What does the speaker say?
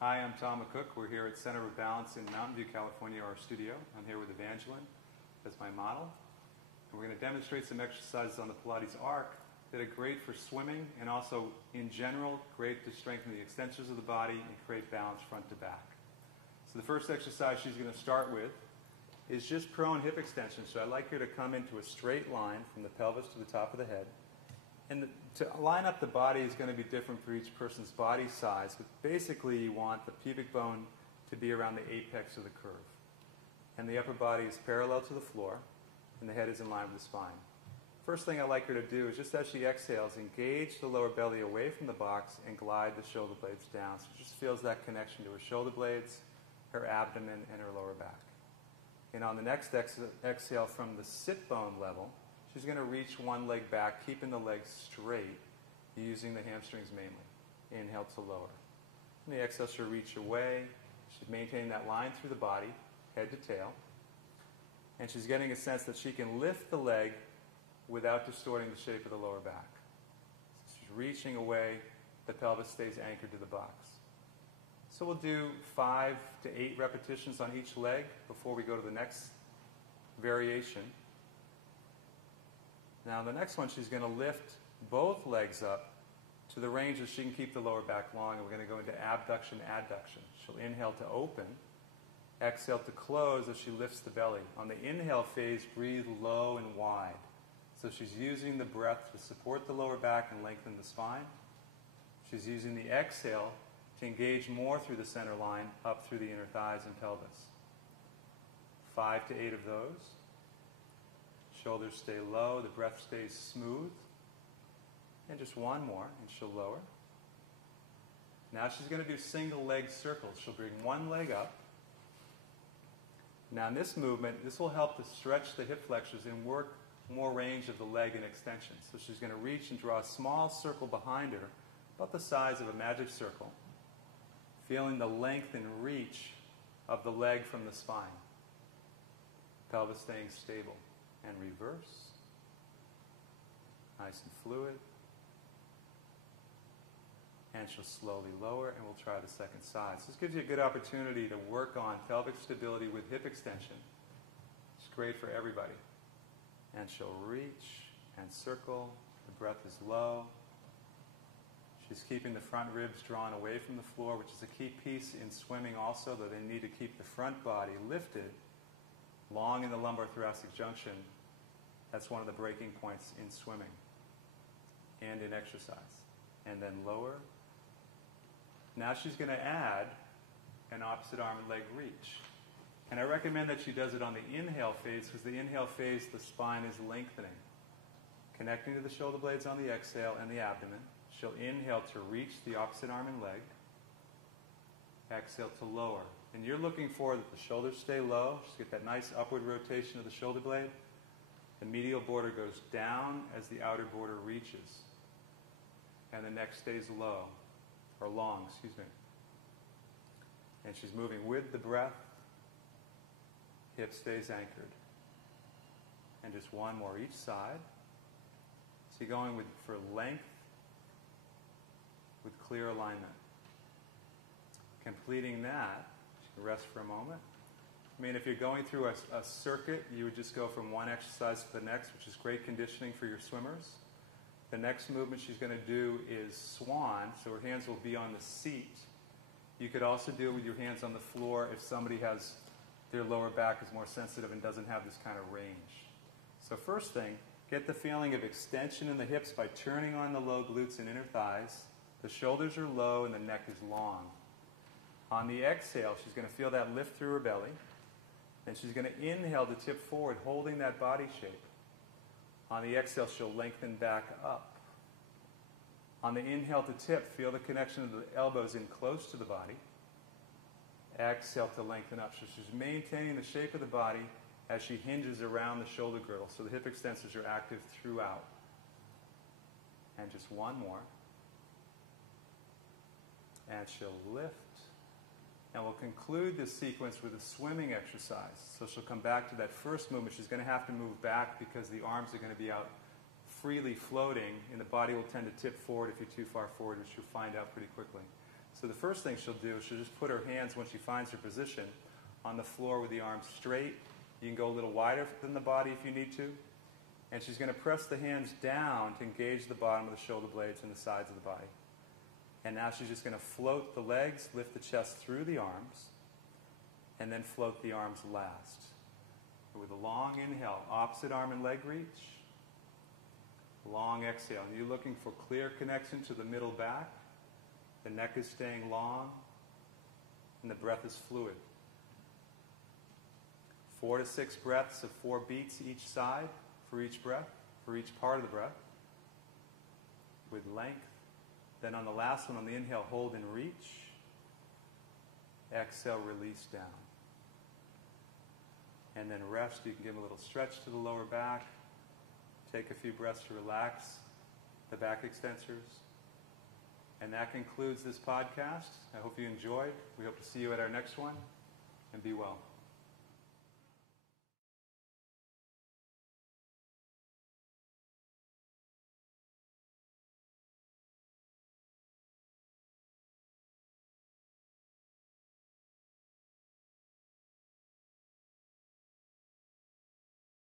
Hi, I'm Tom McCook. We're here at Center of Balance in Mountain View, California, our studio. I'm here with Evangeline as my model. And we're going to demonstrate some exercises on the Pilates Arc that are great for swimming and also, in general, great to strengthen the extensions of the body and create balance front to back. So the first exercise she's going to start with is just prone hip extension. So I'd like her to come into a straight line from the pelvis to the top of the head. And to line up the body is going to be different for each person's body size, but basically you want the pubic bone to be around the apex of the curve. And the upper body is parallel to the floor, and the head is in line with the spine. First thing I'd like her to do is, just as she exhales, engage the lower belly away from the box and glide the shoulder blades down. So she just feels that connection to her shoulder blades, her abdomen, and her lower back. And on the next exhale from the sit bone level, she's going to reach one leg back, keeping the legs straight, using the hamstrings mainly. Inhale to lower. And the exhale, she'll reach away. She's maintaining that line through the body, head to tail. And she's getting a sense that she can lift the leg without distorting the shape of the lower back. So she's reaching away, the pelvis stays anchored to the box. So we'll do 5 to 8 repetitions on each leg before we go to the next variation. Now the next one, she's going to lift both legs up to the range that she can keep the lower back long, and we're going to go into abduction, adduction. She'll inhale to open, exhale to close as she lifts the belly. On the inhale phase, breathe low and wide. So she's using the breath to support the lower back and lengthen the spine. She's using the exhale to engage more through the center line, up through the inner thighs and pelvis. 5 to 8 of those. Shoulders stay low, the breath stays smooth. And just one more, and she'll lower. Now she's going to do single leg circles. She'll bring one leg up. Now in this movement, this will help to stretch the hip flexors and work more range of the leg and extension. So she's going to reach and draw a small circle behind her, about the size of a magic circle, feeling the length and reach of the leg from the spine. Pelvis staying stable. And reverse. Nice and fluid. And she'll slowly lower, and we'll try the second side. So this gives you a good opportunity to work on pelvic stability with hip extension. It's great for everybody. And she'll reach and circle. The breath is low. She's keeping the front ribs drawn away from the floor, which is a key piece in swimming also, that they need to keep the front body lifted long in the lumbar thoracic junction. That's one of the breaking points in swimming and in exercise. And then lower. Now she's going to add an opposite arm and leg reach. And I recommend that she does it on the inhale phase, because the inhale phase, the spine is lengthening. Connecting to the shoulder blades on the exhale and the abdomen. She'll inhale to reach the opposite arm and leg. Exhale to lower. And you're looking for that the shoulders stay low. Just get that nice upward rotation of the shoulder blade. The medial border goes down as the outer border reaches. And the neck stays low, or long, excuse me. And she's moving with the breath. Hip stays anchored. And just one more each side. So you're going for length with clear alignment. Completing that, rest for a moment. I mean, if you're going through a circuit, you would just go from one exercise to the next, which is great conditioning for your swimmers. The next movement she's going to do is swan, so her hands will be on the seat. You could also do it with your hands on the floor if somebody has, their lower back is more sensitive and doesn't have this kind of range. So first thing, get the feeling of extension in the hips by turning on the low glutes and inner thighs. The shoulders are low and the neck is long. On the exhale, she's going to feel that lift through her belly. And she's going to inhale to tip forward, holding that body shape. On the exhale, she'll lengthen back up. On the inhale to tip, feel the connection of the elbows in close to the body. Exhale to lengthen up. So she's maintaining the shape of the body as she hinges around the shoulder girdle. So the hip extensors are active throughout. And just one more. And she'll lift. And we'll conclude this sequence with a swimming exercise. So she'll come back to that first movement. She's going to have to move back because the arms are going to be out freely floating, and the body will tend to tip forward if you're too far forward, which you'll find out pretty quickly. So the first thing she'll do is she'll just put her hands, when she finds her position, on the floor with the arms straight. You can go a little wider than the body if you need to. And she's going to press the hands down to engage the bottom of the shoulder blades and the sides of the body. And now she's just going to float the legs, lift the chest through the arms, and then float the arms last. With a long inhale, opposite arm and leg reach. Long exhale. And you're looking for clear connection to the middle back. The neck is staying long, and the breath is fluid. 4 to 6 breaths of 4 beats each side for each breath, for each part of the breath, with length. Then on the last one, on the inhale, hold and reach. Exhale, release down. And then rest. You can give a little stretch to the lower back. Take a few breaths to relax the back extensors. And that concludes this podcast. I hope you enjoyed. We hope to see you at our next one. And be well.